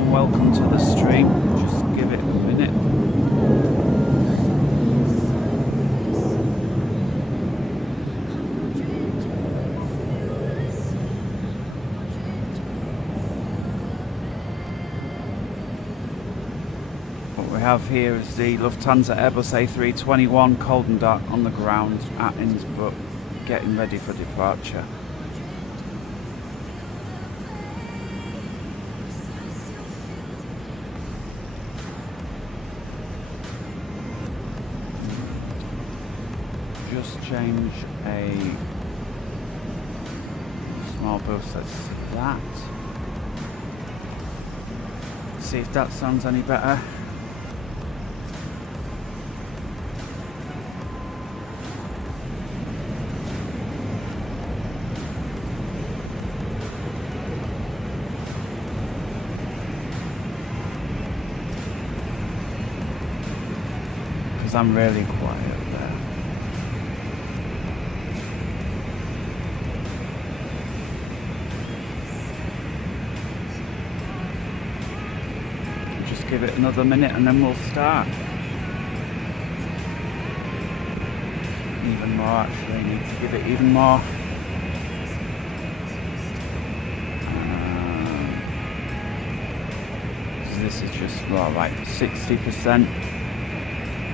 Hello and welcome to the stream. Just give it a minute. What we have here is the Lufthansa Airbus A321 cold and dark on the ground at Innsbruck, getting ready for departure. Just change a small boost as that. See if that sounds any better. Because I'm really quiet there. Give it another minute and then we'll start. Even more, actually, I need to give it even more. So this is just, well, like 60%.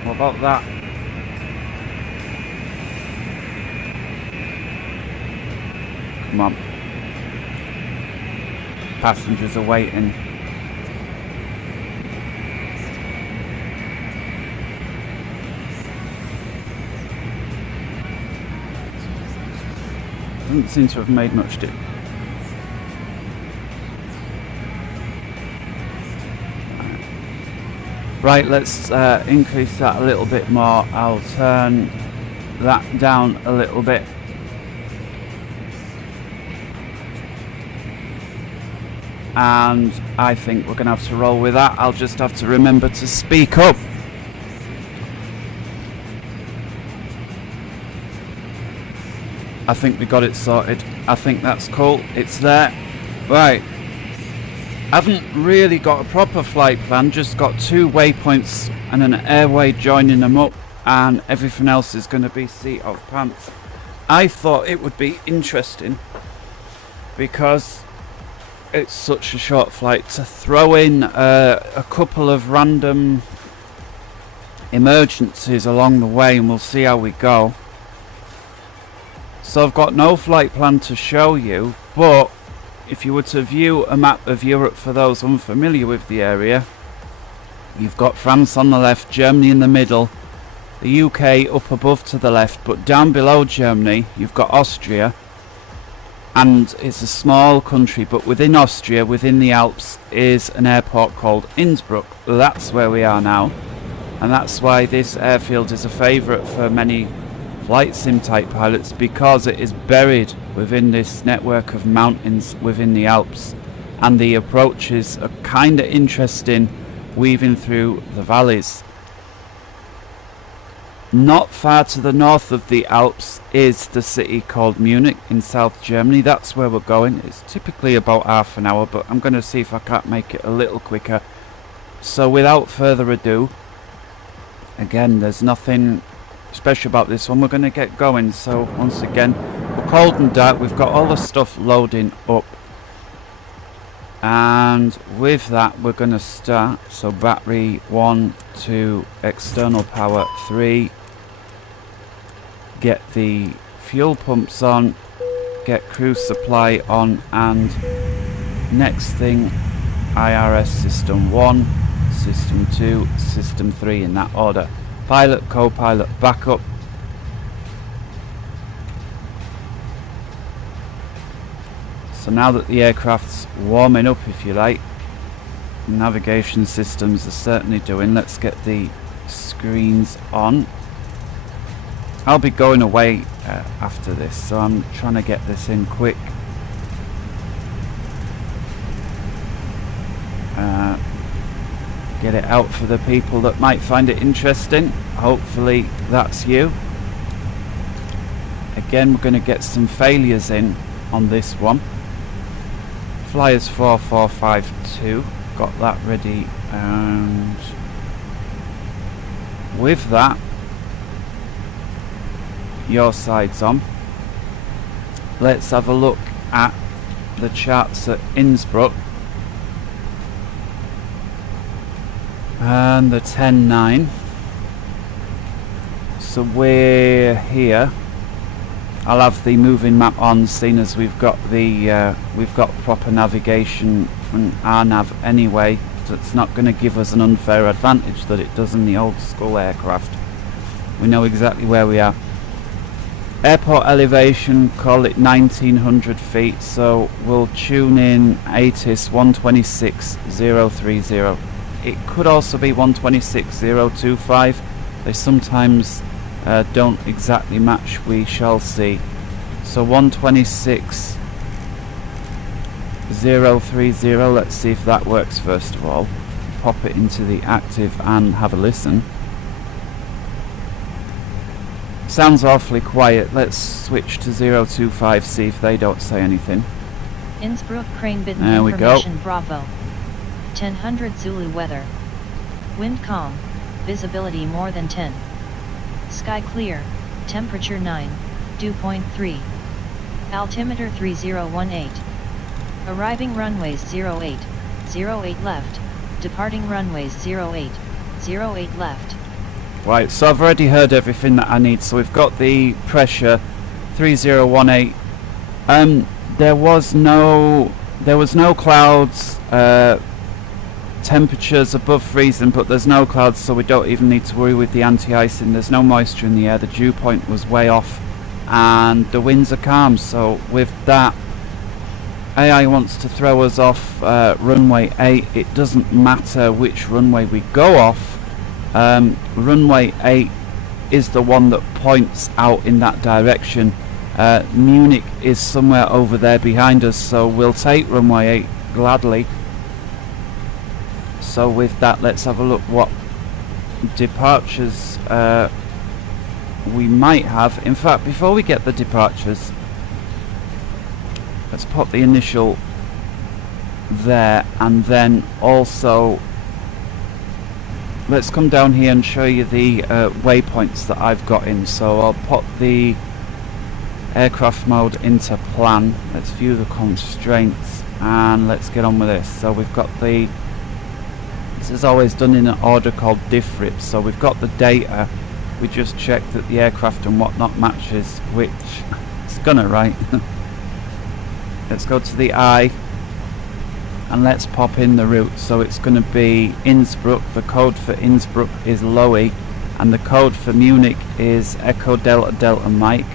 What about that? Come on. Passengers are waiting. Doesn't seem to have made much difference. Right, let's increase that a little bit more. I'll turn that down a little bit. And I think we're going to have to roll with that. I'll just have to remember to speak up. I think we got it sorted. I think that's cool. It's there. Right. Haven't really got a proper flight plan. Just got 2 waypoints and an airway joining them up. And everything else is going to be seat of pants. I thought it would be interesting because it's such a short flight to throw in a couple of random emergencies along the way. And we'll see how we go. So I've got no flight plan to show you, but if you were to view a map of Europe for those unfamiliar with the area, you've got France on the left, Germany in the middle, the UK up above to the left, but down below Germany you've got Austria, and it's a small country, but within Austria, within the Alps, is an airport called Innsbruck. That's where we are now, and that's why this airfield is a favourite for many flight sim type pilots, because it is buried within this network of mountains within the Alps, and the approaches are kind of interesting, weaving through the valleys. Not far to the north of the Alps is the city called Munich in South Germany. That's where we're going. It's typically about half an hour, but I'm going to see if I can't make it a little quicker. So without further ado, again, there's nothing special about this one. We're going to get going. So once again, we're cold and dark. We've got all the stuff loading up, and with that we're going to start. So battery 1, 2, external power 3, get the fuel pumps on, get cruise supply on, and next thing IRS system 1, system 2, system 3 in that order. Pilot, co-pilot, backup. So now that the aircraft's warming up, if you like, navigation systems are certainly doing. Let's get the screens on. I'll be going away after this, so I'm trying to get this in quick. Get it out for the people that might find it interesting. Hopefully that's you. Again, we're going to get some failures in on this one. Flyers 4452. got that ready, and with that, your side's on. Let's have a look at the charts at Innsbruck and the 10.9. So we're here. I'll have the moving map on, seeing as we've got proper navigation and RNAV anyway. So it's not going to give us an unfair advantage that it does in the old school aircraft. We know exactly where we are. Airport elevation, call it 1900 feet, so we'll tune in ATIS 126030. It could also be 126025. They sometimes don't exactly match, we shall see. So 126030, let's see if that works first of all. Pop it into the active and have a listen. Sounds awfully quiet. Let's switch to 025, see if they don't say anything. Innsbruck crane bidden there we information go. Bravo. 1000 Zulu weather. Wind calm. Visibility more than 10. Sky clear. Temperature 9. Dew point 3. Altimeter 3018. Arriving runways 08. 08 left. Departing runways 08. 08 left. Right, so I've already heard everything that I need. So we've got the pressure 3018. There was no clouds. Temperatures above freezing, but there's no clouds, so we don't even need to worry with the anti-icing. There's no moisture in the air. The dew point was way off, and the winds are calm. So with that, AI wants to throw us off runway 8. It doesn't matter which runway we go off. Runway 8 is the one that points out in that direction. Munich is somewhere over there behind us, so we'll take runway 8 gladly. So with that, let's have a look what departures we might have. In fact, before we get the departures, let's put the initial there, and then also let's come down here and show you the waypoints that I've got in. So I'll put the aircraft mode into plan. Let's view the constraints and let's get on with this. So we've got this is always done in an order called diffrip. So we've got the data. We just check that the aircraft and whatnot matches, which it's gonna, right? Let's go to the eye and let's pop in the route. So it's going to be Innsbruck. The code for Innsbruck is Lowy, and the code for Munich is Echo Delta Delta Mike,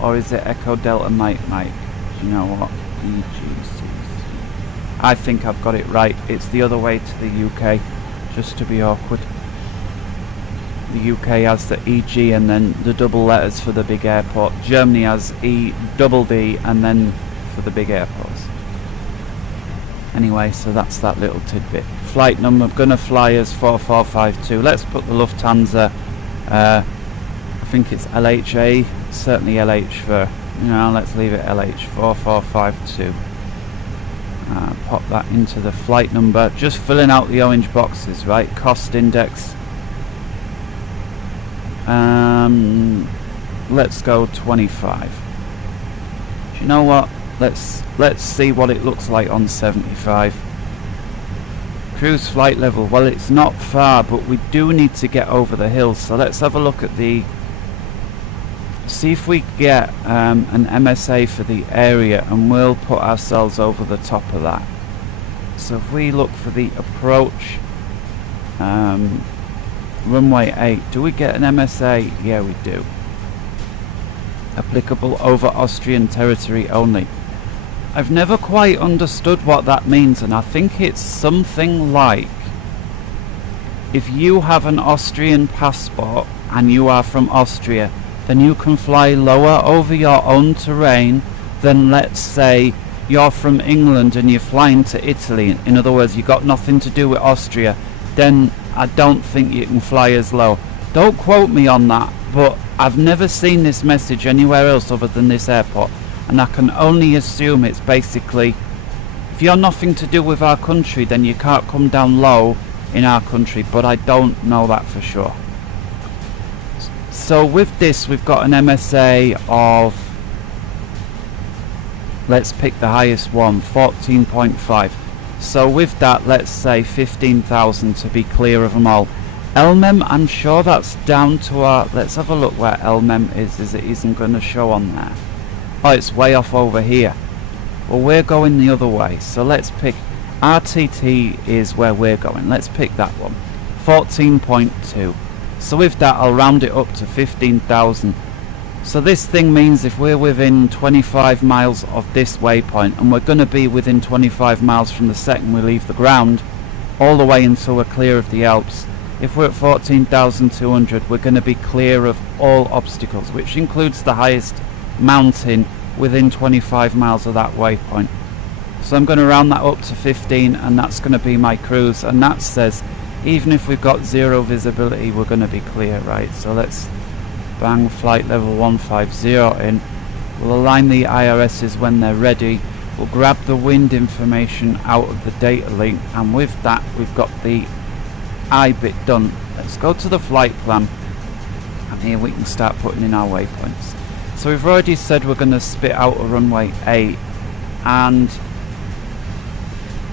or is it Echo Delta Mike Mike? Do you know what? I think I've got it right. It's the other way to the UK, just to be awkward. The UK has the EG and then the double letters for the big airport. Germany has EDD and then for the big airports. Anyway, so that's that little tidbit. Flight number, gonna fly as 4452. Let's put the Lufthansa, I think it's LHA, certainly LH for, let's leave it LH, 4452. Pop that into the flight number, just filling out the orange boxes, right? Cost index. Let's go 25. Do you know what? Let's see what it looks like on 75. Cruise flight level. Well, it's not far, but we do need to get over the hills. So let's have a look at see if we get an MSA for the area, and we'll put ourselves over the top of that. So if we look for the approach, runway 8, do we get an MSA? Yeah, we do. Applicable over Austrian territory only. I've never quite understood what that means, and I think it's something like, if you have an Austrian passport and you are from Austria, then you can fly lower over your own terrain than, let's say, you're from England and you're flying to Italy. In other words, you've got nothing to do with Austria. Then I don't think you can fly as low. Don't quote me on that, but I've never seen this message anywhere else other than this airport, and I can only assume it's basically, If you're nothing to do with our country, then you can't come down low in our country, but I don't know that for sure. So with this, we've got an MSA of, let's pick the highest one, 14.5. So with that, let's say 15,000 to be clear of them all. LMEM, I'm sure that's down to our, let's have a look where LMEM is it isn't going to show on there. Oh, it's way off over here. Well, we're going the other way, so let's pick, RTT is where we're going, let's pick that one, 14.2. So with that, I'll round it up to 15,000. So this thing means if we're within 25 miles of this waypoint, and we're going to be within 25 miles from the second we leave the ground, all the way until we're clear of the Alps, if we're at 14,200, we're going to be clear of all obstacles, which includes the highest mountain within 25 miles of that waypoint. So I'm going to round that up to 15, and that's going to be my cruise, and that says even if we've got zero visibility, we're going to be clear, right? So let's bang flight level 150 in. We'll align the IRSs when they're ready. We'll grab the wind information out of the data link, and with that we've got the I bit done. Let's go to the flight plan, and here we can start putting in our waypoints. So we've already said we're going to spit out a runway 8, and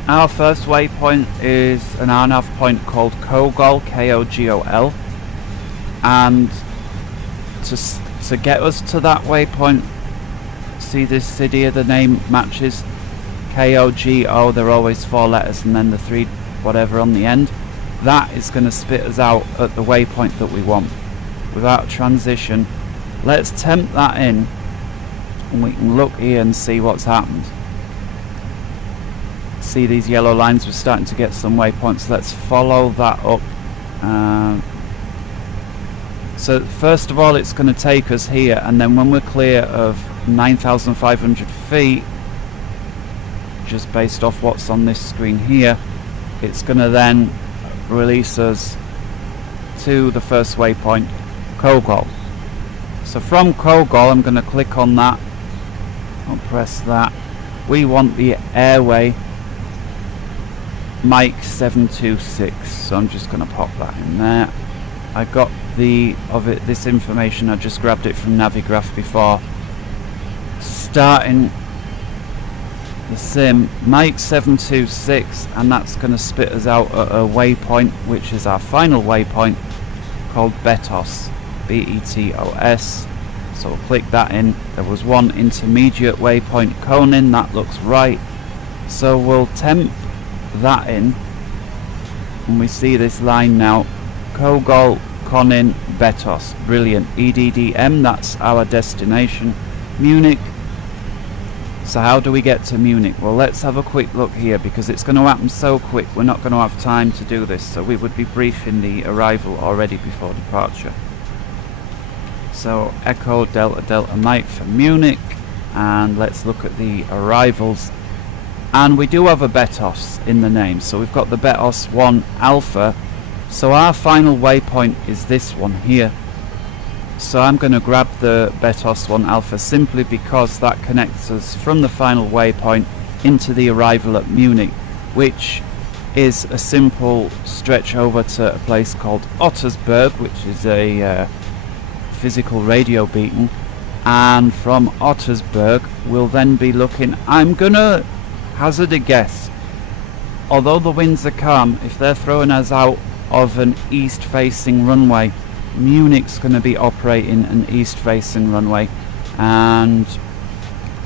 our first waypoint is an RNAV point called Kogol, K-O-G-O-L, and to get us to that waypoint, see this city here, the name matches, K-O-G-O, they're always 4 letters and then the 3 whatever on the end. That is going to spit us out at the waypoint that we want without a transition. Let's temp that in, and we can look here and see what's happened. See these yellow lines, we're starting to get some waypoints. Let's follow that up. So first of all, it's going to take us here, and then when we're clear of 9,500 feet, just based off what's on this screen here, it's going to then release us to the first waypoint, Kogol. So from Kogol, I'm going to click on that. I'll press that. We want the airway Mike 726, so I'm just going to pop that in there. I got this information, I just grabbed it from Navigraph before starting the sim, Mike 726, and that's going to spit us out at a waypoint, which is our final waypoint, called Betos, B-E-T-O-S. So we'll click that in. There was one intermediate waypoint, Konin, that looks right. So we'll temp that in, and we see this line now, Kogol, Konin, Betos, brilliant. EDDM, that's our destination, Munich. So how do we get to Munich? Well, let's have a quick look here, because it's going to happen so quick, we're not going to have time to do this, so we would be briefing the arrival already before departure. So Echo Delta Delta Mike for Munich, and let's look at the arrivals. And we do have a Betos in the name, so we've got the Betos 1 Alpha. So our final waypoint is this one here. So I'm going to grab the Betos 1 Alpha simply because that connects us from the final waypoint into the arrival at Munich, which is a simple stretch over to a place called Ottersberg, which is a physical radio beacon. And from Ottersberg we'll then be looking, I'm going to hazard a guess, although the winds are calm, if they're throwing us out of an east facing runway, Munich's going to be operating an east facing runway, and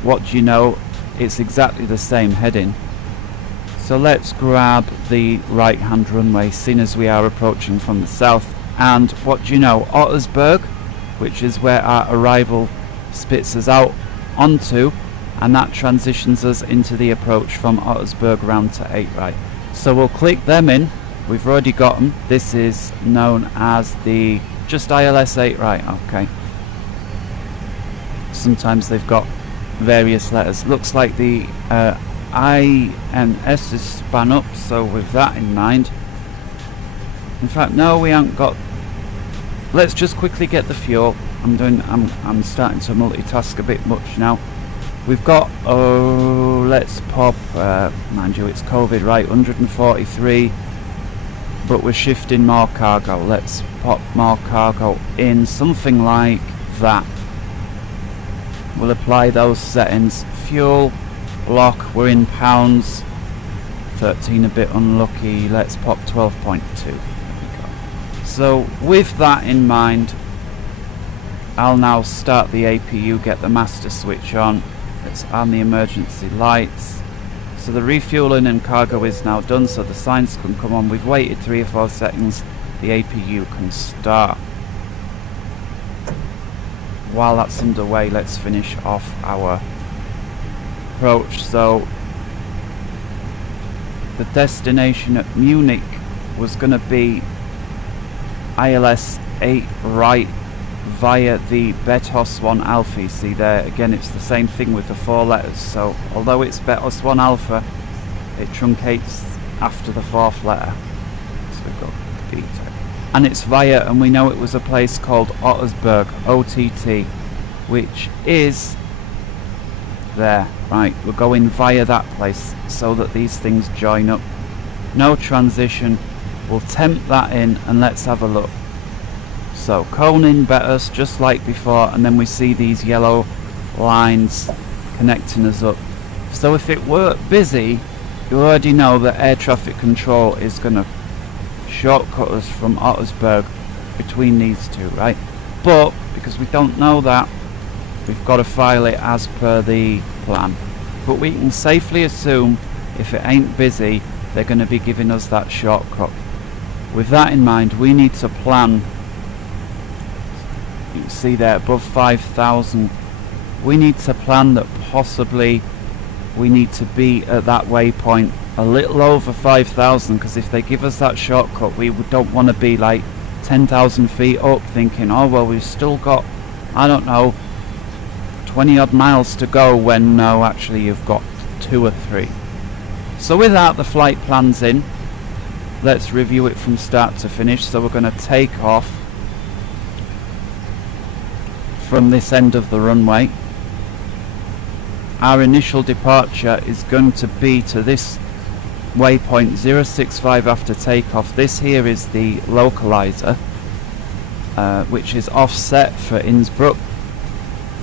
what do you know, it's exactly the same heading. So let's grab the right hand runway, seeing as we are approaching from the south, and what do you know, Ottersberg, which is where our arrival spits us out onto, and that transitions us into the approach from Ottersberg round to 8 right. So we'll click them in, we've already got them. This is known as the just ILS 8 right, okay. Sometimes they've got various letters. Looks like the INS is spun up, so with that in mind, in fact no, we haven't got, let's just quickly get the fuel. I'm starting to multitask a bit much now. We've got, oh, let's pop, mind you, it's COVID, right, 143, but we're shifting more cargo. Let's pop more cargo in, something like that. We'll apply those settings. Fuel, block, we're in pounds, 13 a bit unlucky, let's pop 12.2. There we go. So with that in mind, I'll now start the APU, get the master switch on. Let's on the emergency lights. So the refueling and cargo is now done, so the signs can come on. We've waited 3 or 4 seconds, the APU can start. While that's underway, let's finish off our approach. So the destination at Munich was going to be ILS 8 right via the Betos 1 Alpha. You see there, again it's the same thing with the 4 letters, so although it's Betos 1 Alpha, it truncates after the 4th letter. So we've got beta. And it's via, and we know it was a place called Ottersberg, OTT, which is there. Right, we're going via that place so that these things join up. No transition. We'll temp that in and let's have a look. So cone in Betos just like before, and then we see these yellow lines connecting us up. So if it were busy, you already know that air traffic control is going to shortcut us from Ottersberg between these two, right? But because we don't know that, we've got to file it as per the plan. But we can safely assume if it ain't busy, they're going to be giving us that shortcut. With that in mind, we need to plan. You can see there above 5,000. We need to plan that possibly we need to be at that waypoint a little over 5,000, because if they give us that shortcut, we don't want to be like 10,000 feet up thinking, oh well, we've still got, I don't know, 20 odd miles to go, when no, actually you've got 2 or 3. So with that, the flight plan's in. Let's review it from start to finish. So we're going to take off from this end of the runway. Our initial departure is going to be to this waypoint 065 after takeoff. This here is the localizer, which is offset for Innsbruck,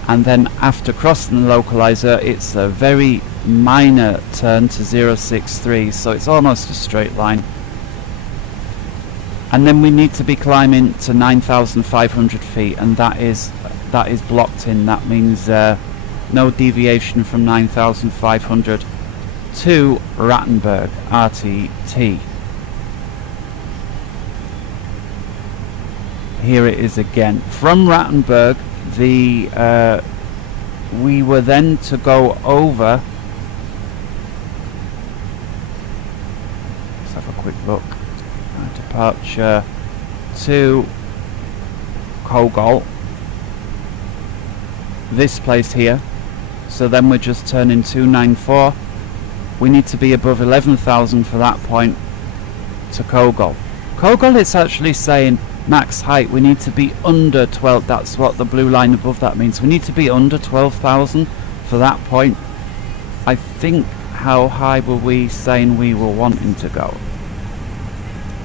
and then after crossing the localizer it's a very minor turn to 063, so it's almost a straight line. And then we need to be climbing to 9,500 feet, and that is blocked in. That means no deviation from 9,500 to Rattenberg, RTT. Here it is again. From Rattenberg, we were then to go over. Let's have a quick look. Departure to Kogol, this place here. So then we're just turning 294. We need to be above 11,000 for that point to Kogol. Kogol, it's actually saying max height, we need to be under 12. That's what the blue line above that means. We need to be under 12,000 for that point. I think, how high were we saying we were wanting to go?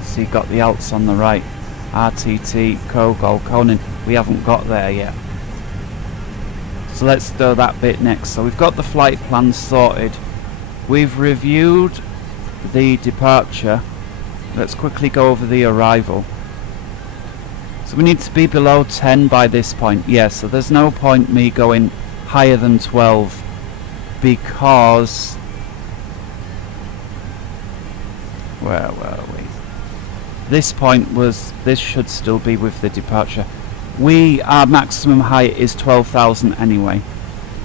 So you got the Alps on the right, RTT, Kogol, Konin. We haven't got there yet. So let's do that bit next. So we've got the flight plan sorted. We've reviewed the departure. Let's quickly go over the arrival. So we need to be below 10 by this point. Yeah, so there's no point me going higher than 12, because where were we? This point was, this should still be with the departure. Our maximum height is 12,000 anyway.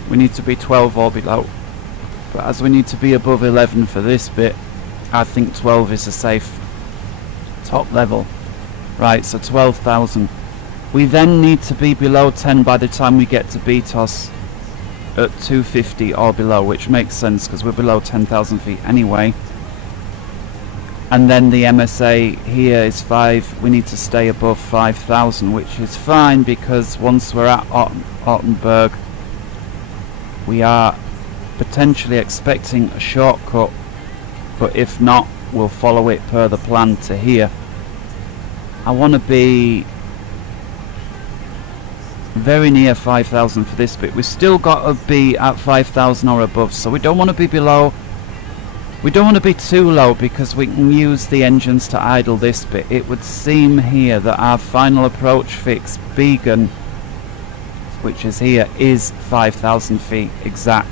We need to be 12 or below. But as we need to be above 11 for this bit, I think 12 is a safe top level. Right, so 12,000. We then need to be below 10 by the time we get to Betos at 250 or below, which makes sense because we're below 10,000 feet anyway. And then the MSA here is 5. We need to stay above 5,000, which is fine because once we're at Ottenberg, we are potentially expecting a shortcut, but if not, we'll follow it per the plan to here. I want to be very near 5,000 for this bit. We've still got to be at 5,000 or above, so we don't want to be below. We don't want to be too low because we can use the engines to idle this bit. It would seem here that our final approach fix beacon, which is here, is 5,000 feet exact.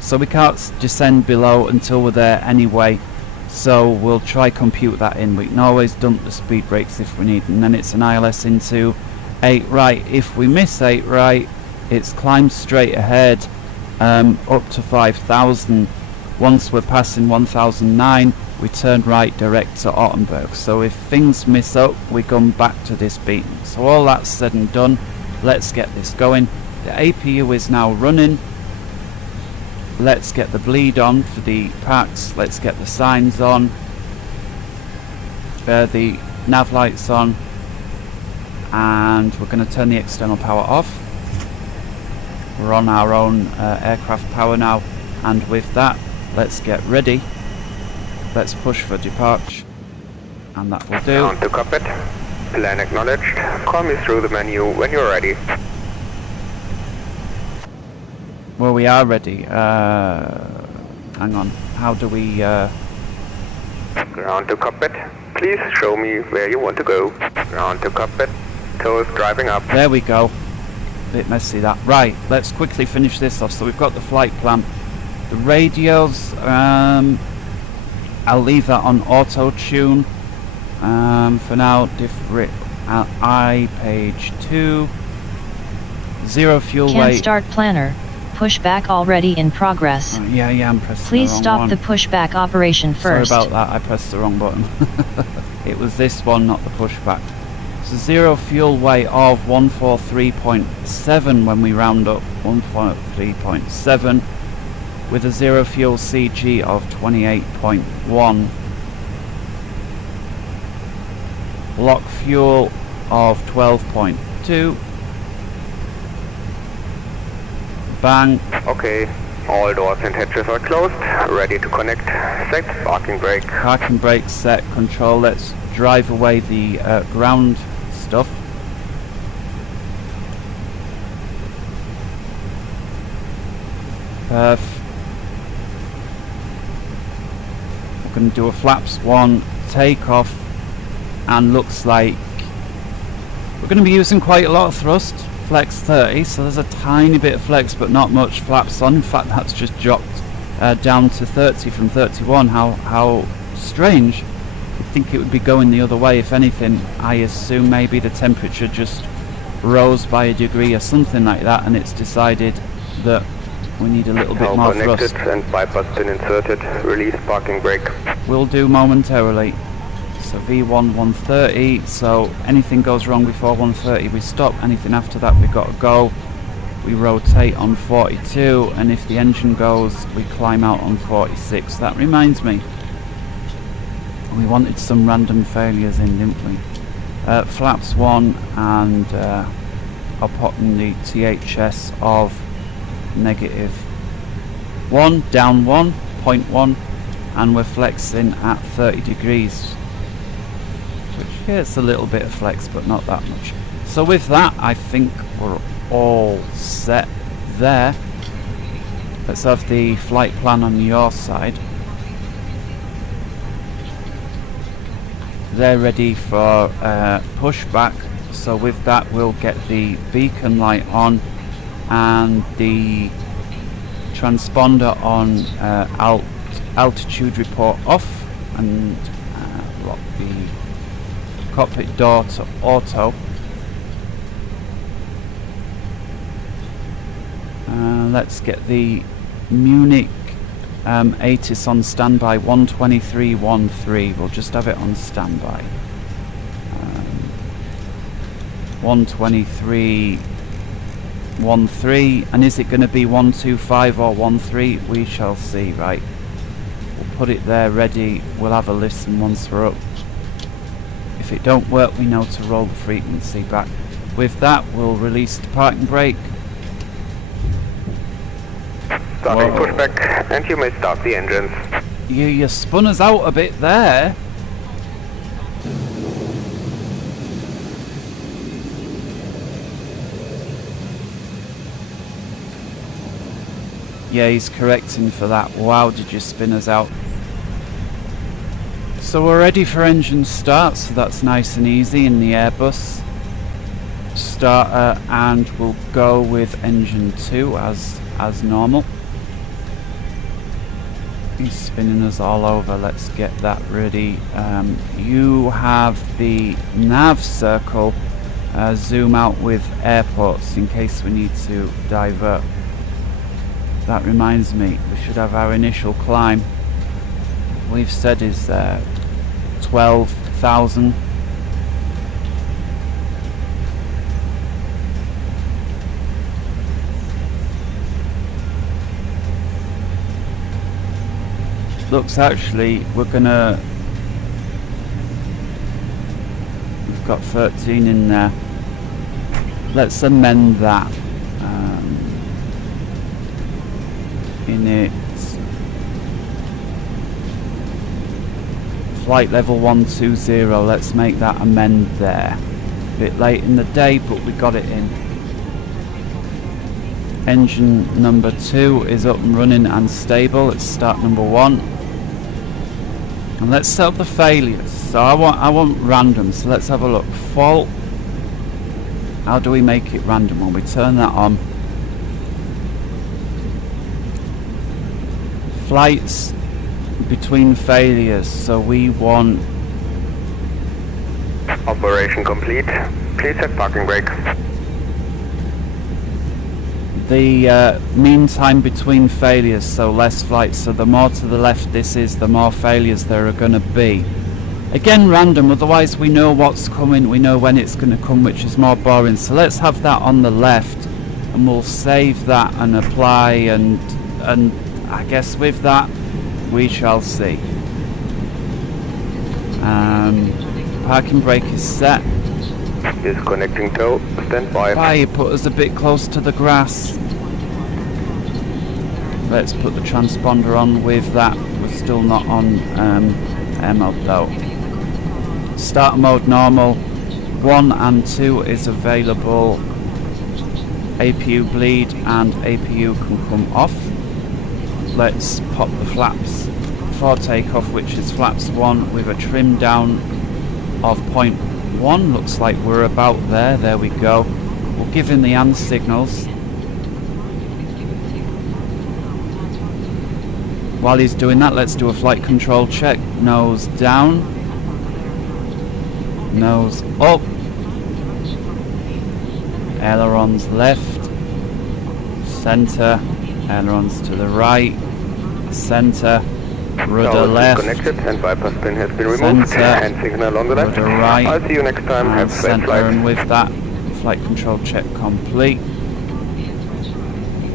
So we can't descend below until we're there anyway. So we'll try compute that in. We can always dump the speed brakes if we need, and then it's an ILS into 8 right. If we miss 8 right, it's climb straight ahead up to 5,000. Once we're passing 1009, we turn right direct to Ottenberg. So if things miss up, we come back to this beacon. So all that's said and done, let's get this going. The APU is now running. Let's get the bleed on for the packs. Let's get the signs on. The nav lights on. And we're going to turn the external power off. We're on our own aircraft power now. And with that, let's get ready. Let's push for departure. And that will do. On to cockpit. Plan acknowledged. Call me through the menu when you're ready. Well, we are ready. Hang on. How do we... Ground to cockpit. Please show me where you want to go. Ground to cockpit. Toes driving up. There we go. Bit messy that. Right, let's quickly finish this off. So we've got the flight plan. The radios, I'll leave that on auto tune. For now, I page 2. 0 fuel Can weight. start planner. Pushback already in progress. Yeah, I'm pressing Please the wrong stop one. the pushback operation first. Sorry about that, I pressed the wrong button. It was this one, not the pushback. So 0 fuel weight of 143.7 when we round up, 143.7, with a 0 fuel CG of 28.1. Block fuel of 12.2. Bang. Okay. All doors and hatches are closed. Ready to connect. Set parking brake. Parking brake set. Control. Let's drive away the ground stuff. We're going to do a flaps 1 takeoff, and looks like we're going to be using quite a lot of thrust. Flex 30, so there's a tiny bit of flex but not much. Flaps on, in fact that's just dropped down to 30 from 31. How strange. You'd think it would be going the other way. If anything, I assume maybe the temperature just rose by a degree or something like that, and it's decided that we need a little bit Now more connected thrust. and bypass pin inserted. Release parking brake. Will do momentarily. So V1 130, so anything goes wrong before 130 we stop, anything after that we got to go. We rotate on 42, and if the engine goes we climb out on 46. That reminds me, we wanted some random failures in, didn't we? Flaps 1, and I'll pop in the THS of -1, down 1.1, and we're flexing at 30 degrees. Which, yeah, it's a little bit of flex, but not that much. So with that, I think we're all set there. Let's have the flight plan on your side. They're ready for pushback. So with that, we'll get the beacon light on and the transponder on altitude report off, and lock the cockpit door to auto. Let's get the Munich ATIS on standby, 123.13. We'll just have it on standby. 123.13, and is it going to be 125 or 13? We shall see. Right, we'll put it there ready. We'll have a listen once we're up. If it don't work, we know to roll the frequency back. With that, we'll release the parking brake. Starting Whoa. pushback, and you may start the engines. You spun us out a bit there. Yeah, he's correcting for that. Wow, did you spin us out? So we're ready for engine start, so that's nice and easy in the Airbus starter, and we'll go with engine 2 as normal. He's spinning us all over. Let's get that ready. You have the nav circle. Zoom out with airports in case we need to divert. That reminds me, we should have our initial climb. We've said is 12,000. Looks actually we've got 13 in there. Let's amend that. In it, flight level 120, let's make that amend there. A bit late in the day, but we got it in. Engine number 2 is up and running and stable. Let's start number 1. And let's set up the failures. So I want random, so let's have a look. Fault. How do we make it random? When we turn that on. Flights between failures, so we want Operation complete. Please set parking brake. the mean time between failures, so less flights. So the more to the left this is, the more failures there are going to be. Again, random, otherwise we know what's coming, we know when it's going to come, which is more boring. So let's have that on the left, and we'll save that and apply, and I guess with that we shall see. Parking brake is set. Disconnecting tow, stand by. Why, you put us a bit close to the grass. Let's put the transponder on with that. We're still not on air mode though. Starter mode normal. 1 and 2 is available. APU bleed and APU can come off. Let's pop the flaps for takeoff, which is flaps 1 with a trim down of 0.1. Looks like we're about there. There we go. We'll give him the hand signals. While he's doing that, let's do a flight control check. Nose down, nose up, ailerons left, center, ailerons to the right, center, rudder left, connected and bypass pin has been removed, center, and signal on the left. rudder right, I'll see you next time. and Have a safe center, flight. and with that, flight control check complete.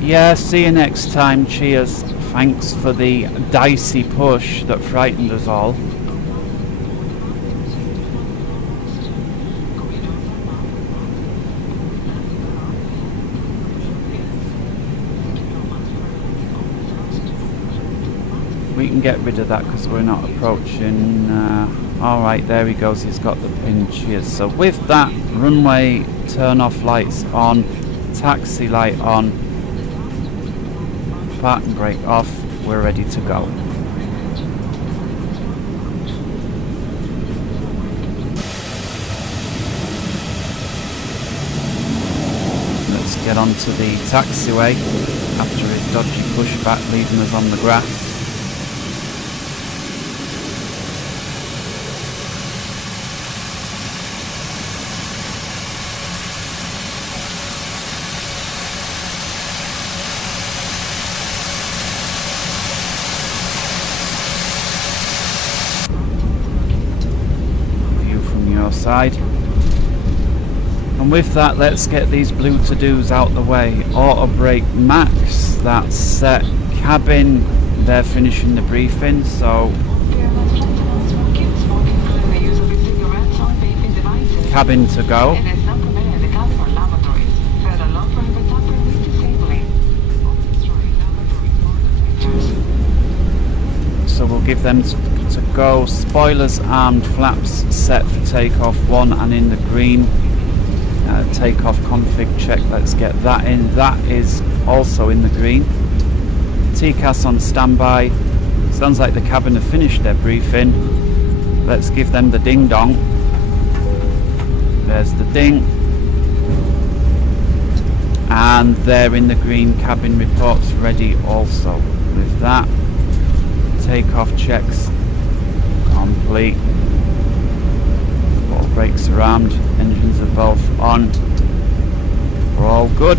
Yeah, see you next time. Cheers. Thanks for the dicey push that frightened us all. We can get rid of that because we're not approaching. Alright, there he goes, he's got the pin. Cheers. So with that, runway turn off lights on, taxi light on, parking brake off, we're ready to go. Let's get onto the taxiway after his dodgy pushback leaving us on the grass. Side. And with that, let's get these blue to-dos out the way. Auto brake max, that's set. Cabin, they're finishing the briefing, so cabin to go. give them to go. Spoilers armed, flaps set for takeoff 1 and in the green. Takeoff config check, let's get that in. That is also in the green. TCAS on standby. Sounds like the cabin have finished their briefing. Let's give them the ding dong. There's the ding. And they're in the green. Cabin reports ready also. With that, takeoff checks complete. All brakes are armed, engines are both on. We're all good.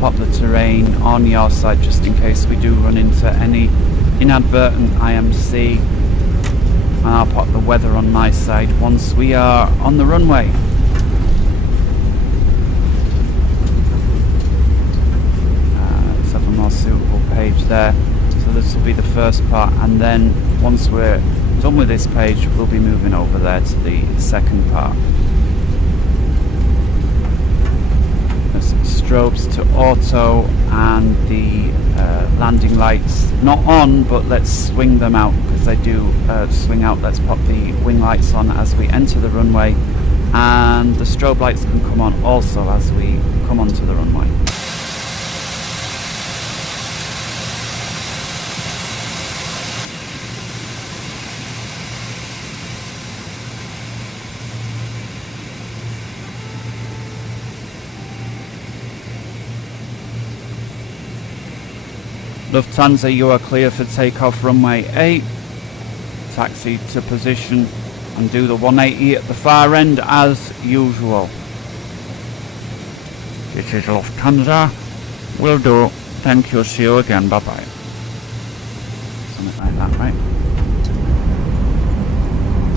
Pop the terrain on your side just in case we do run into any inadvertent IMC. And I'll pop the weather on my side once we are on the runway. Let's have a more suitable page there. So this will be the first part, and then once we're done with this page, we'll be moving over there to the second part. There's strobes to auto, and the landing lights not on, but let's swing them out because they do swing out. Let's pop the wing lights on as we enter the runway, and the strobe lights can come on also as we come onto the runway. Lufthansa, you are clear for takeoff runway 8. Taxi to position and do the 180 at the far end as usual. This is Lufthansa. Will do. Thank you. See you again. Bye bye. Something like that, right?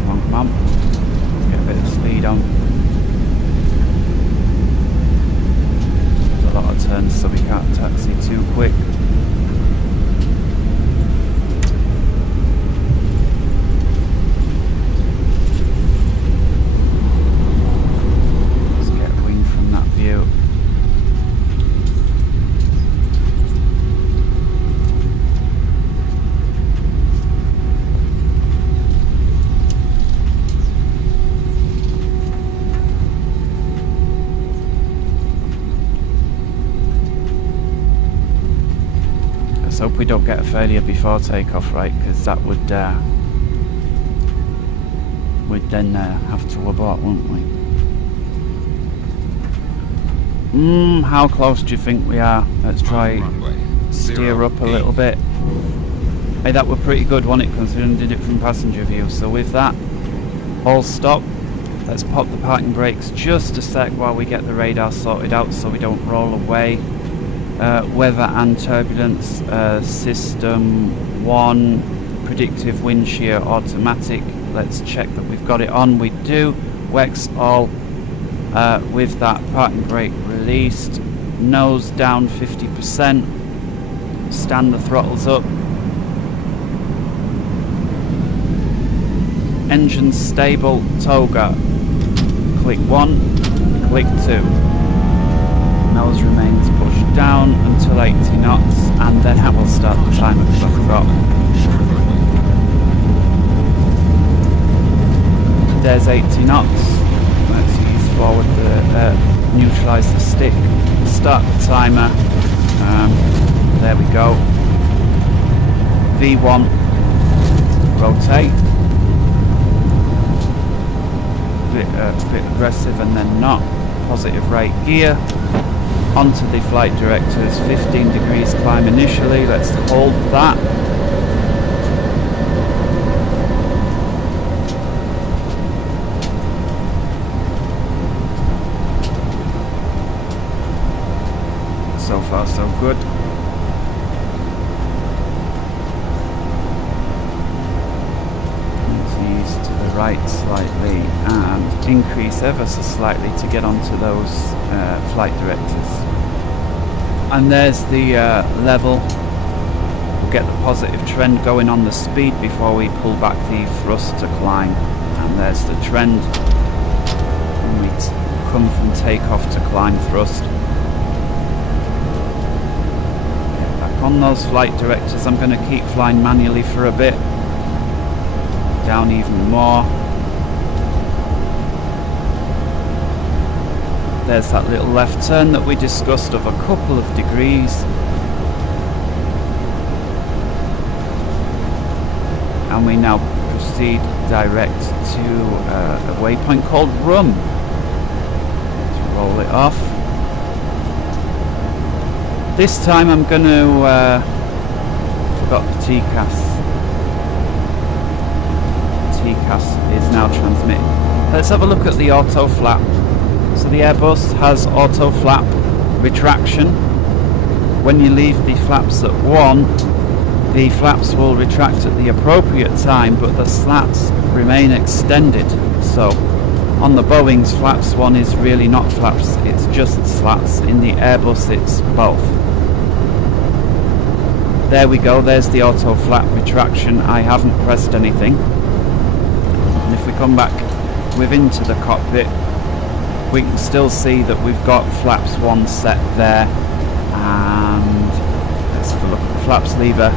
Come on. Let's get a bit of speed on. There's a lot of turns, so we can't taxi too quick. Let's hope we don't get a failure before takeoff, right? Because that would we'd then have to abort, wouldn't we? How close do you think we are? Let's try steer up a little bit. Hey, that were pretty good, wasn't it? Considering I did it from passenger view. So with that, all stop. Let's pop the parking brakes just a sec while we get the radar sorted out so we don't roll away. Weather and turbulence, system 1, predictive wind shear automatic. Let's check that we've got it on. We do. WEX all. With that parking brake released, nose down 50%, stand the throttles up, engine stable, toga, click 1, click 2, nose remains pushed down until 80 knots, and then I will start the timer because I forgot. There's 80 knots. Let's ease forward the neutralize the stick, start the timer. There we go. V1, rotate. Bit aggressive and then not. Positive right gear. Onto the flight directors. 15 degrees climb initially. Let's hold that. So far so good. Let's ease to the right slightly and increase ever so slightly to get onto those flight directors. And there's the level. We'll get the positive trend going on the speed before we pull back the thrust to climb. And there's the trend. And we come from takeoff to climb thrust. on those flight directors. I'm going to keep flying manually for a bit. Down even more. There's that little left turn that we discussed of a couple of degrees. And we now proceed direct to a waypoint called Rum. Let's roll it off. This time I'm going to forgot the TCAS. TCAS is now transmitting. Let's have a look at the auto flap. So the Airbus has auto flap retraction. When you leave the flaps at 1, the flaps will retract at the appropriate time, but the slats remain extended. So on the Boeing's flaps 1 is really not flaps, it's just slats. In the Airbus it's both. There we go, there's the auto flap retraction. I haven't pressed anything. And if we come back into the cockpit, we can still see that we've got flaps 1 set there. And let's have a look at the flaps lever.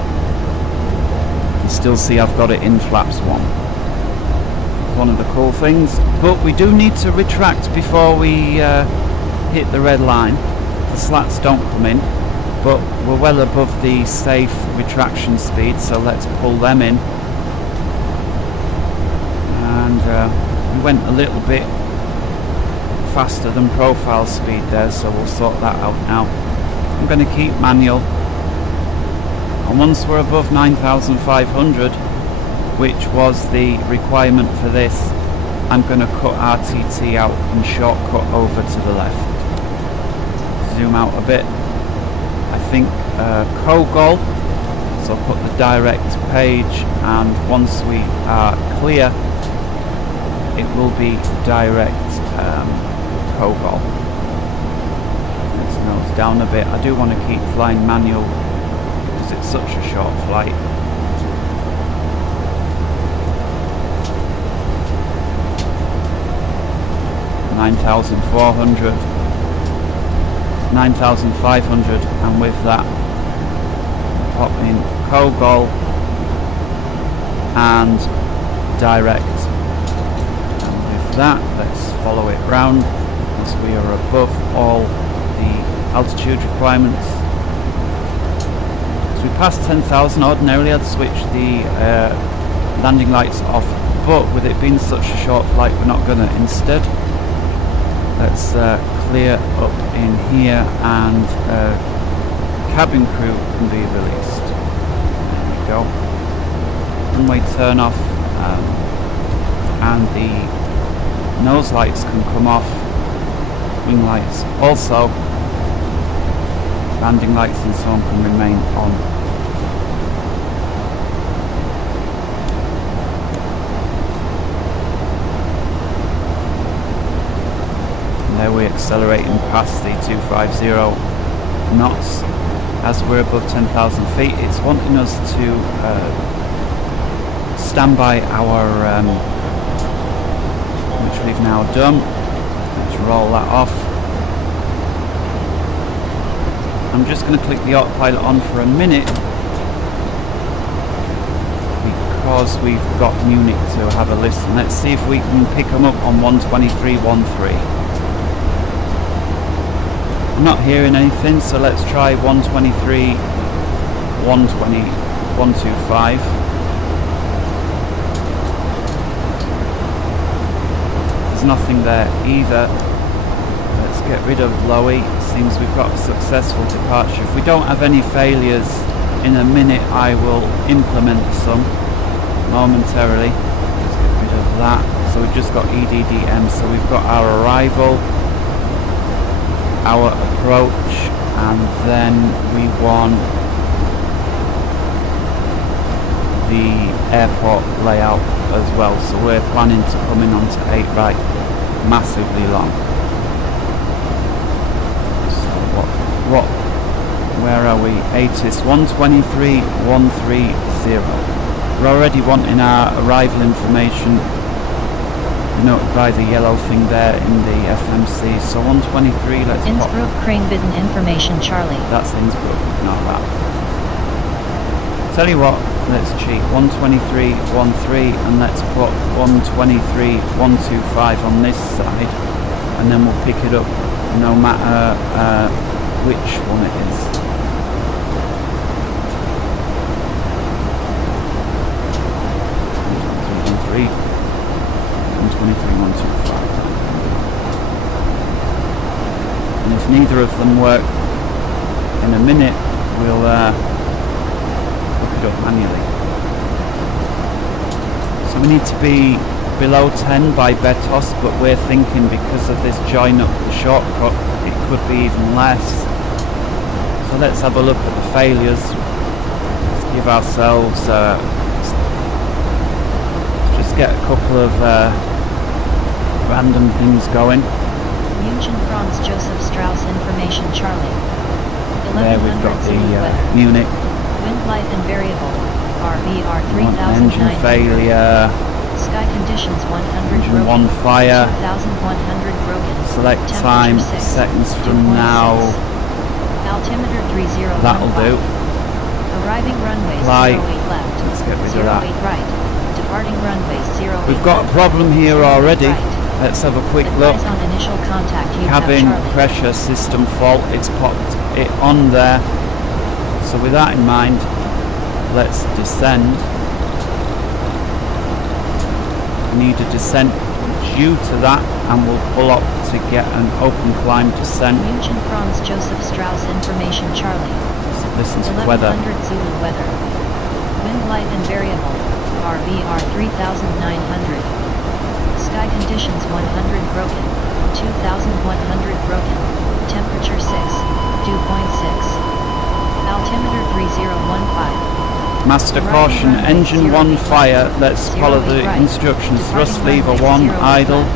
You still see I've got it in flaps 1. One of the cool things. But we do need to retract before we hit the red line. The slats don't come in, but we're well above the safe retraction speed, so let's pull them in. And we went a little bit faster than profile speed there, so we'll sort that out now. I'm going to keep manual, and once we're above 9,500, which was the requirement for this, I'm going to cut RTT out and shortcut over to the left. Zoom out a bit. I think Kogol, so I'll put the direct page, and once we are clear it will be direct Kogol. Let's nose down a bit. I do want to keep flying manual because it's such a short flight. (9,400), 9,500, and with that pop in Kogol and direct. And with that, let's follow it round as we are above all the altitude requirements. As we pass 10,000, ordinarily I'd switch the landing lights off, but with it being such a short flight, we're not going to. Instead, let's clear up in here, and cabin crew can be released. There we go. Runway turn off, and the nose lights can come off, wing lights also, landing lights and so on can remain on. There we're accelerating past the 250 knots as we're above 10,000 feet. It's wanting us to stand by our, which we've now done. Let's roll that off. I'm just going to click the autopilot on for a minute because we've got Munich to have a listen. Let's see if we can pick them up on 123.13. I'm not hearing anything, so let's try 123, 120, 125. There's nothing there either. Let's get rid of Lowy. Seems we've got a successful departure. If we don't have any failures in a minute, I will implement some momentarily. Let's get rid of that. So we've just got EDDM. So we've got our arrival, our approach, and then we want the airport layout as well. So we're planning to come in onto 8 right, massively long. So where are we? ATIS 123, 130. We're already wanting our arrival information noted by the yellow thing there in the FMC. So 123, let's Innsbruck, Kringbitten information, Charlie. That's Innsbruck, not that. Tell you what, let's cheat 123.13 and let's put 123.125 on this side, and then we'll pick it up no matter which one it is. Three, 123.125. And if neither of them work in a minute, we'll look it up manually. So we need to be below 10 by Betos, but we're thinking because of this join up the shortcut, it could be even less. So let's have a look at the failures. Let's give ourselves just get a couple of random things going. München Franz Joseph Strauss Information Charlie. There we've got 1100 the weather. Munich. Wind light and variable. RVR Engine 3900. failure. Sky conditions 100 Engine broken. 1 fire. 2100 broken. Select Temperature time 6, seconds from 2.6. now. Altimeter 3015. That'll do. Arriving runway Fly. 08 left. Let's get rid of 08 that. right. Departing runway 08 We've got a left. problem here 08 already. right. Let's have a quick look. Advise on initial contact. You Cabin have Charlie. pressure system fault. It's popped it on there. So with that in mind, let's descend. We need a descent due to that, and we'll pull up to get an open climb descent. München Franz Joseph Strauss Information Charlie. So listen to weather. 1100 Zulu weather. Wind light and variable. RVR 3900. Sky conditions 100 broken. 2100 broken. Temperature 6. Dew point 6. Altimeter 3015. Master caution, engine 1 fire. Let's follow the instructions. Thrust lever 1 idle.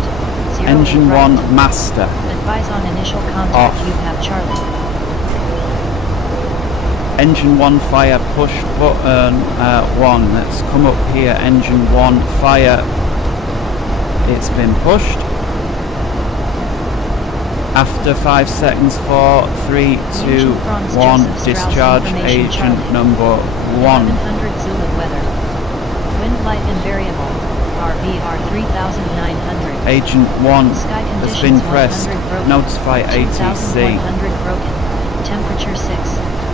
Engine 1 master. Advise on initial contact. Off. You have Charlie. Engine 1 fire, push button 1. Let's come up here. Engine 1 fire. It's been pushed. After 5 seconds, 4, 3, 2, 1, discharge agent number 1. 1100 Zulu weather. Wind light and variable. RVR 3900. Agent 1 Sky has conditions been pressed. 100 broken. Notify ATC. 2100 broken. Temperature 6.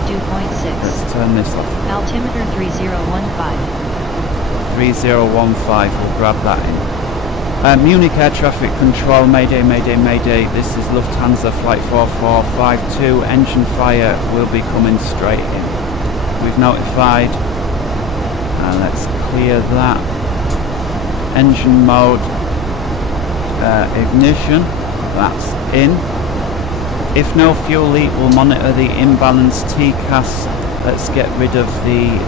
Dew point 6. Let's turn this off. Altimeter 3015. 3015, we'll grab that in. Munich Air Traffic Control, Mayday, Mayday, Mayday. This is Lufthansa Flight 4452. Engine fire will be coming straight in. We've notified. Let's clear that. Engine mode, ignition. That's in. If no fuel leak, we'll monitor the imbalanced TCAS. Let's get rid of the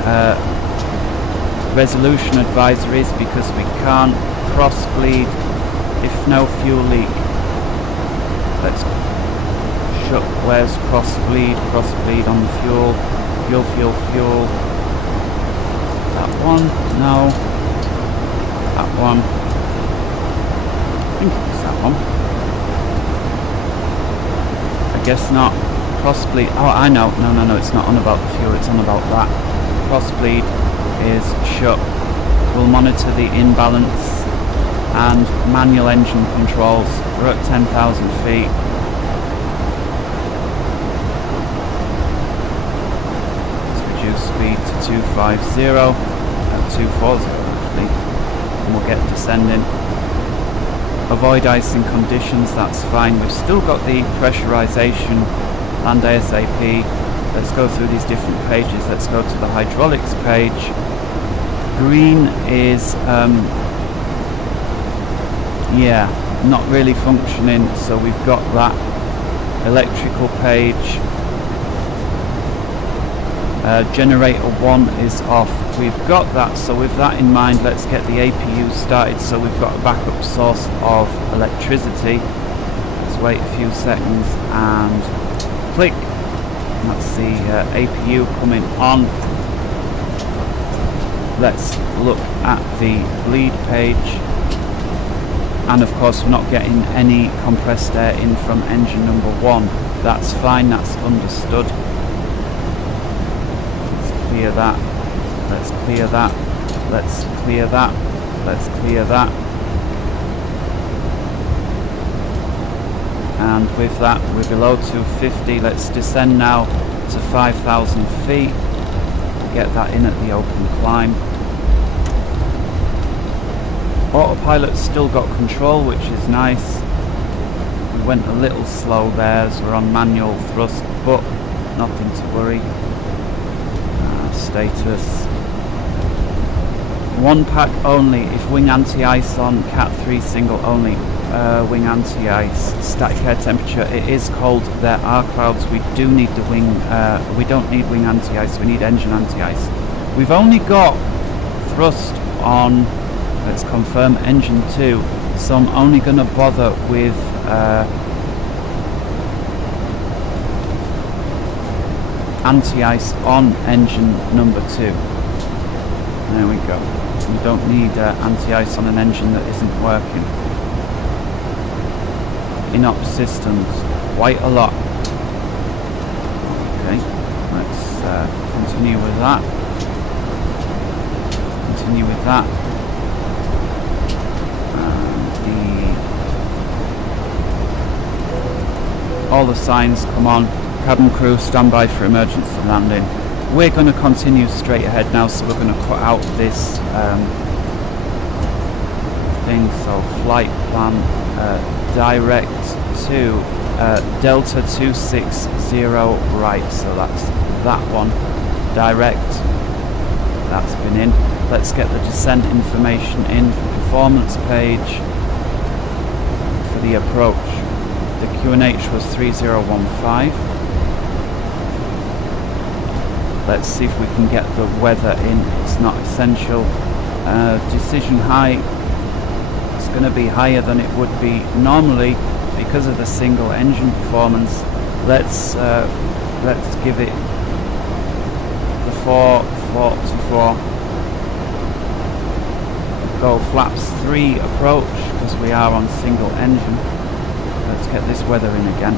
resolution advisories because we can't cross bleed if no fuel leak. Let's shut where's cross bleed on the fuel. Fuel. That one, no. That one. I think it's that one. I guess not. Cross bleed. Oh, I know. No, it's not on about the fuel, it's on about that. Cross bleed is shut. We'll monitor the imbalance and manual engine controls. We're at 10,000 feet. Let's reduce speed to 250, 240 actually, and we'll get descending. Avoid icing conditions, that's fine. We've still got the pressurization, land ASAP. Let's go through these different pages. Let's go to the hydraulics page. Green is not really functioning, so we've got that. Electrical page, generator 1 is off. We've got that, so with that in mind, let's get the APU started so we've got a backup source of electricity. Let's wait a few seconds and click. That's the APU coming on. Let's look at the bleed page. And of course we're not getting any compressed air in from engine number 1. That's fine, that's understood. Let's clear that. Let's clear that. Let's clear that. Let's clear that. And with that, we're below 250. Let's descend now to 5,000 feet. Get that in at the open climb. Autopilot's still got control, which is nice. We went a little slow there as we're on manual thrust, but nothing to worry. Status. One pack only if wing anti-ice on, Cat 3 single only. Wing anti-ice, static air temperature. It is cold. There are clouds. We do need the wing. We don't need wing anti-ice. We need engine anti-ice. We've only got thrust on. Let's confirm engine 2. So I'm only going to bother with anti-ice on engine number 2. There we go. We don't need anti-ice on an engine that isn't working. In-op systems, quite a lot. Okay, let's continue with that. Continue with that. All the signs come on. Cabin crew, stand by for emergency landing. We're going to continue straight ahead now, so we're going to cut out this thing. So flight plan direct to Delta 260 right. So that's that one. Direct. That's been in. Let's get the descent information in. Performance page for the approach. The QNH was 3015. Let's see if we can get the weather in. It's not essential. Decision height. It's going to be higher than it would be normally because of the single engine performance. Let's give it the 444. Go flaps 3 approach because we are on single engine. Let's get this weather in again.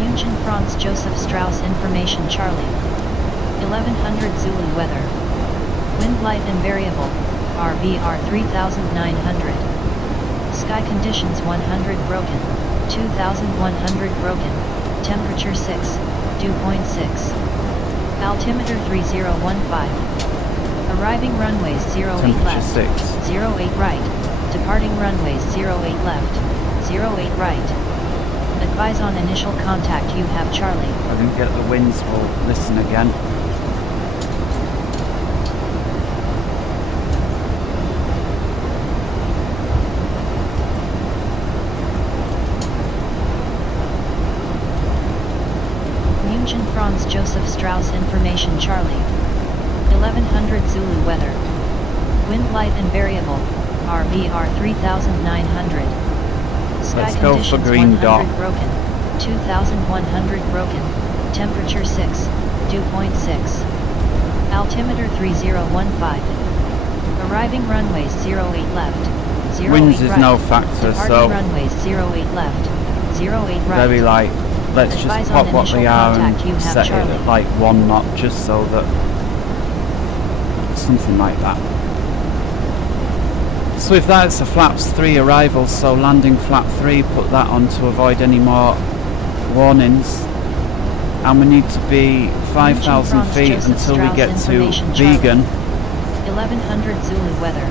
München Franz Joseph Strauss Information Charlie. 1100 Zulu weather. Wind light and variable. RVR 3900. Sky conditions 100 broken. 2100 broken. Temperature 6. Dew point 6. Altimeter 3015. Arriving runways 08 left. 6. 08 right. Departing runways 08 left. 08 right. Advise on initial contact. You have Charlie. I didn't get the winds. We'll listen again. München Franz Joseph Strauss Information Charlie. 1100 Zulu weather. Wind light and variable. RVR 3900. Sky Let's go conditions for green 100 dot. broken. 2100 broken. Temperature 6. Dew point 6. Altimeter 3015. Arriving runways 08 left. 08 Winds is right. no factor, Departing so runways 08 left. 08 right. very light. Let's Advise just on pop what initial they are contact. and You have set it Charlie. at like 1 knot, just so that something like that. So with that, it's a flaps 3 arrival, so landing flap 3, put that on to avoid any more warnings. And we need to be 5,000 Franz feet Joseph until we Strauss get to Information Charlie. Vegan. 1100 Zulu weather.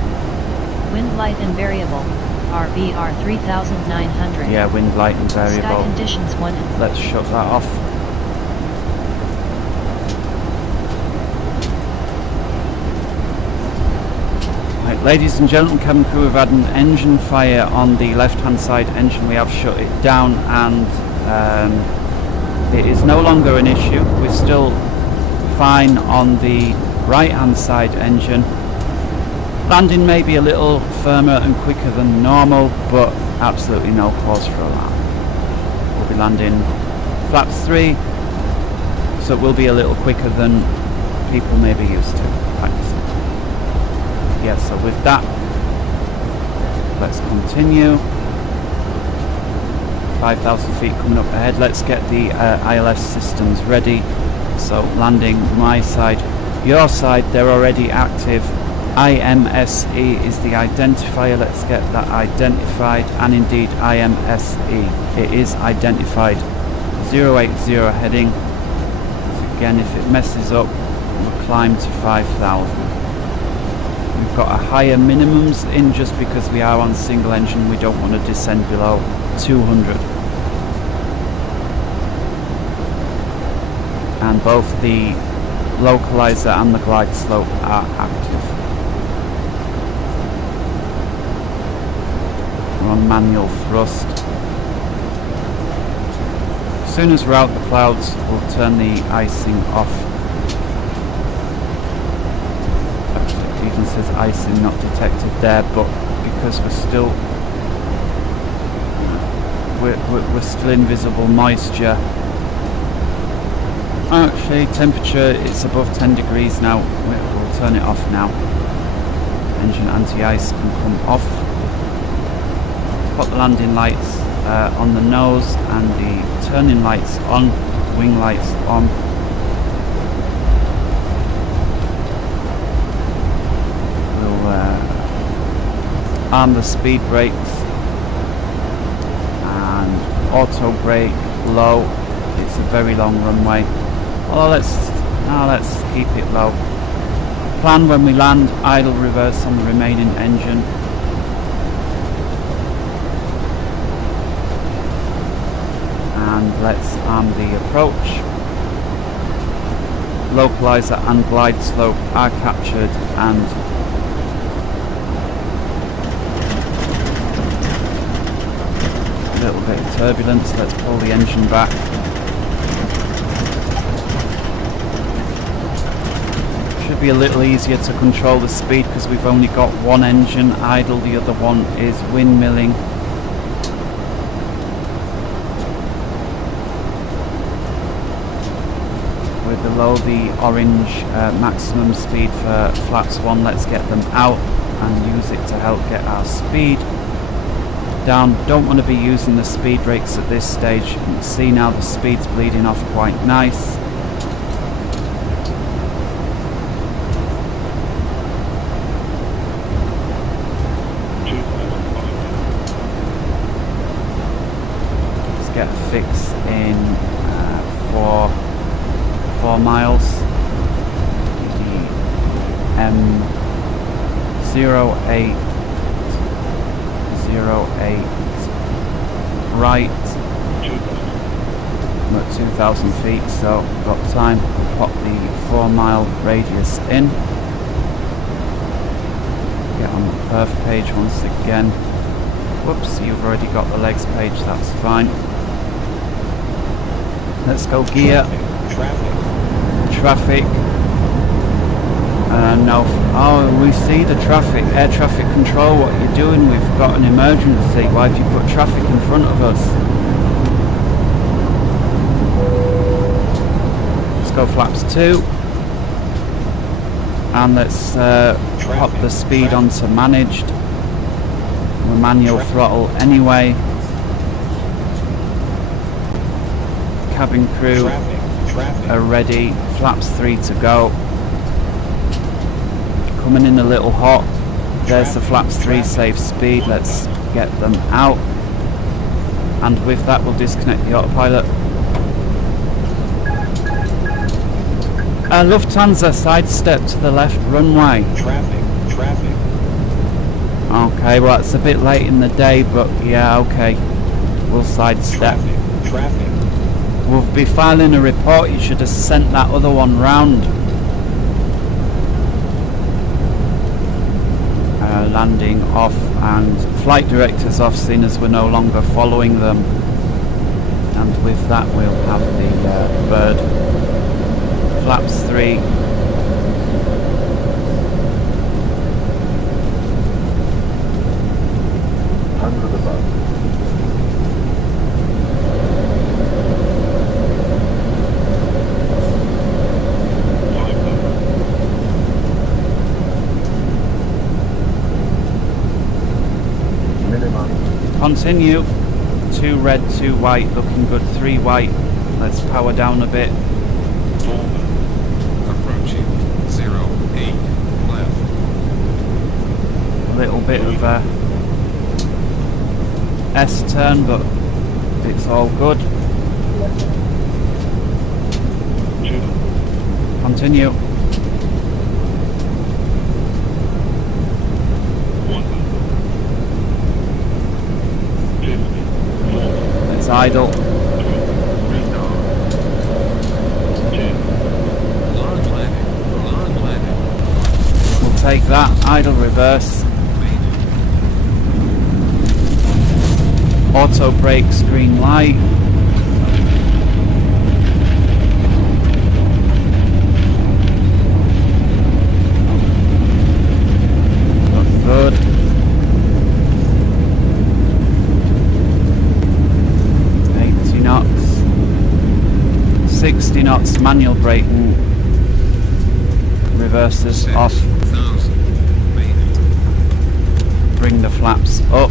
Wind light and variable. RVR 3900. Yeah, wind light and Sky variable. conditions 1. Let's shut that off. Right, ladies and gentlemen, cabin crew, we've had an engine fire on the left-hand side engine. We have shut it down, and it is no longer an issue. We're still fine on the right-hand side engine. Landing may be a little firmer and quicker than normal, but absolutely no cause for alarm. We'll be landing flaps 3, so it will be a little quicker than people may be used to practicing. Yeah, so with that, let's continue. 5,000 feet coming up ahead. Let's get the ILS systems ready. So landing my side Your side, they're already active. IMSE is the identifier. Let's get that identified, and indeed IMSE. It is identified. 080 heading. So again, if it messes up, we'll climb to 5,000. We've got a higher minimums in just because we are on single engine. We don't want to descend below 200. And both the localizer and the glide slope are active. We're on manual thrust. As soon as we're out the clouds, we'll turn the icing off. It even says icing not detected there, but because we're still in visible moisture. Actually, temperature is above 10 degrees now. We'll turn it off now. Engine anti-ice can come off. Put the landing lights on the nose and the turning lights on, wing lights on. We'll arm the speed brakes and auto brake low. It's a very long runway. Well, let's keep it low. Plan when we land, idle reverse on the remaining engine. And let's arm the approach. Localizer and glide slope are captured, and a little bit of turbulence. Let's pull the engine back. Should be a little easier to control the speed because we've only got one engine idle, the other one is windmilling. We're below the orange maximum speed for flaps 1. Let's get them out and use it to help get our speed down. Don't want to be using the speed brakes at this stage. You can see now the speed's bleeding off quite nice. Get a fix in 4 miles. The M08 right. We're at 2,000 feet, so we've got time to pop the 4-mile radius in. Get on the perf page once again. Whoops, you've already got the legs page, that's fine. Let's go gear. Traffic. No. Oh, we see the traffic. Air traffic control, what are you doing? We've got an emergency. Why have you put traffic in front of us? Let's go flaps 2. And let's pop the speed onto managed. We're manual throttle anyway. Cabin crew are ready. Flaps 3 to go. Coming in a little hot. There's the flaps 3 safe speed. Let's get them out. And with that we'll disconnect the autopilot. Lufthansa sidestep to the left runway. Traffic. Okay, well it's a bit late in the day, but yeah, okay. We'll sidestep. Traffic. We'll be filing a report. You should have sent that other one round. Landing off, and flight directors off, seeing as we're no longer following them. And with that we'll have the bird. Flaps 3. Continue. 2 red, 2 white, looking good. 3 white. Let's power down a bit. Approaching 080. bit of a S-turn, but it's all good. Continue. It's idle. We'll take that. Idle reverse. Auto brakes, green light. Good. Knots, 60 knots, manual braking, reverses off, bring the flaps up,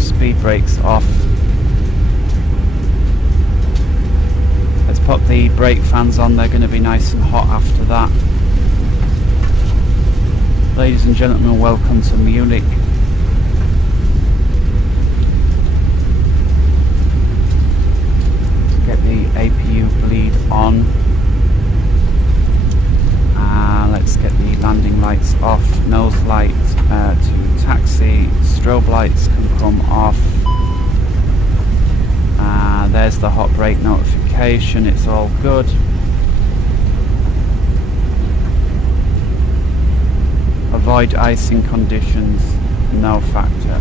speed brakes off. Let's put the brake fans on, they're going to be nice and hot after that. Ladies and gentlemen, welcome to Munich. APU bleed on. Let's get the landing lights off. Nose light to taxi. Strobe lights can come off. There's the hot brake notification. It's all good. Avoid icing conditions. No factor.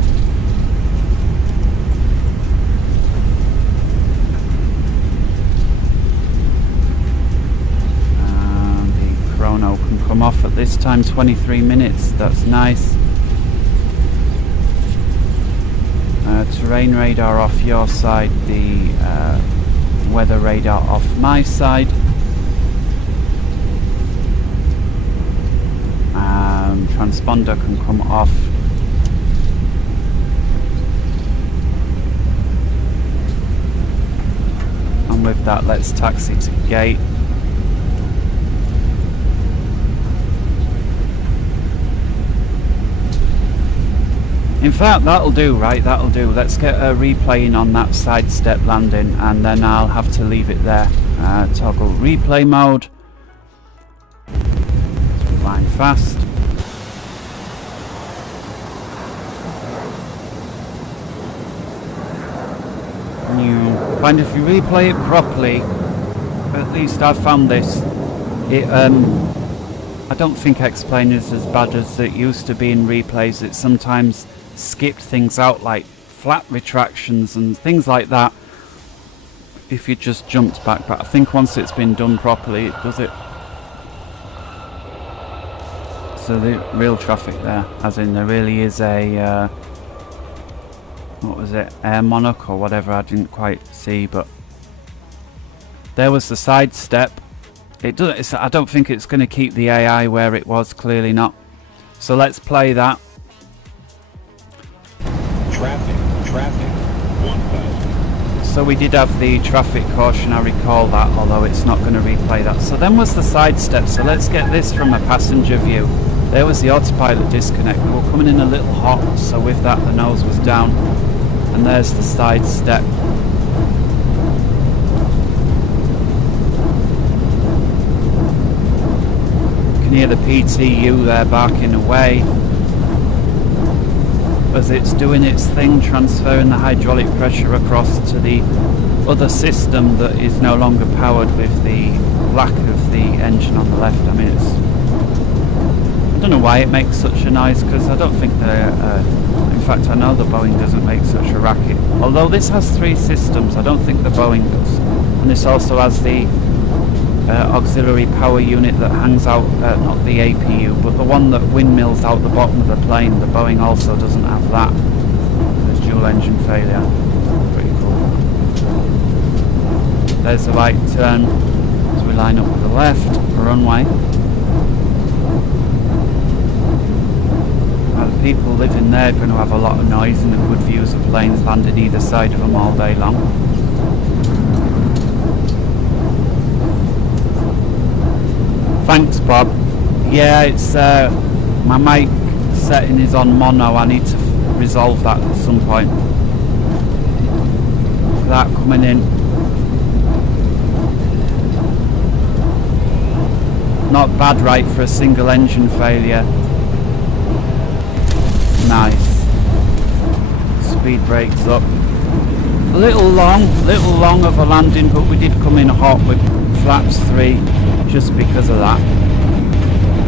Chrono can come off at this time, 23 minutes, that's nice. Terrain radar off your side, the weather radar off my side. Transponder can come off. And with that, let's taxi to gate. In fact, that'll do, right? That'll do. Let's get a replay in on that sidestep landing, and then I'll have to leave it there. Toggle replay mode. Flying fast. And if you replay it properly, at least I've found this. I don't think X-Plane is as bad as it used to be in replays. It sometimes skipped things out like flat retractions and things like that if you just jumped back, but I think once it's been done properly it does it. So the real traffic there, as in there really is a what was it, Air Monarch or whatever, I didn't quite see, but there was the side step. It doesn't, I don't think it's going to keep the AI where it was, clearly not. So let's play that. Traffic, 1000. So we did have the traffic caution, I recall that, although it's not going to replay that. So then was the side step, so let's get this from a passenger view. There was the autopilot disconnect. We were coming in a little hot, so with that the nose was down. And there's the side step. You can hear the PTU there barking away as it's doing its thing, transferring the hydraulic pressure across to the other system that is no longer powered with the lack of the engine on the left. I mean, I don't know why it makes such a noise, because I don't think in fact I know the Boeing doesn't make such a racket. Although this has 3 systems, I don't think the Boeing does. And this also has the auxiliary power unit that hangs out, not the APU, but the one that windmills out the bottom of the plane. The Boeing also doesn't have that. There's dual engine failure. Pretty cool. There's the right turn as we line up with the left runway. Now the people living there are going to have a lot of noise and good views of planes landing either side of them all day long. Thanks, Bob. Yeah, it's My mic setting is on mono. I need to resolve that at some point. That coming in. Not bad, right, for a single engine failure. Nice. Speed brakes up. A little long of a landing, but we did come in hot with flaps 3 just because of that.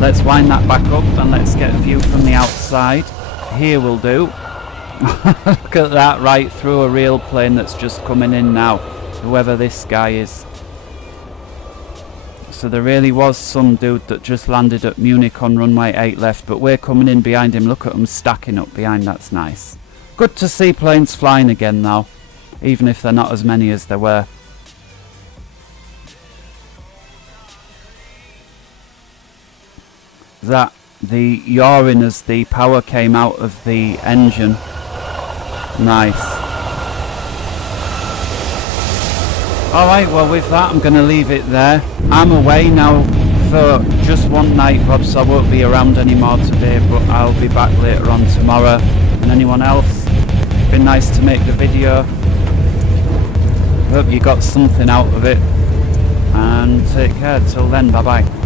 Let's wind that back up and let's get a view from the outside. Here will do. Look at that, right through a real plane that's just coming in now, whoever this guy is. So there really was some dude that just landed at Munich on runway 8 left, but we're coming in behind him. Look at them stacking up behind, that's nice. Good to see planes flying again though, even if they're not as many as there were. That the yawing as the power came out of the engine. Nice. Alright, well with that I'm going to leave it there. I'm away now for just one night, Rob, so I won't be around anymore today, but I'll be back later on tomorrow. And anyone else, been nice to make the video. Hope you got something out of it, and take care till then. Bye bye.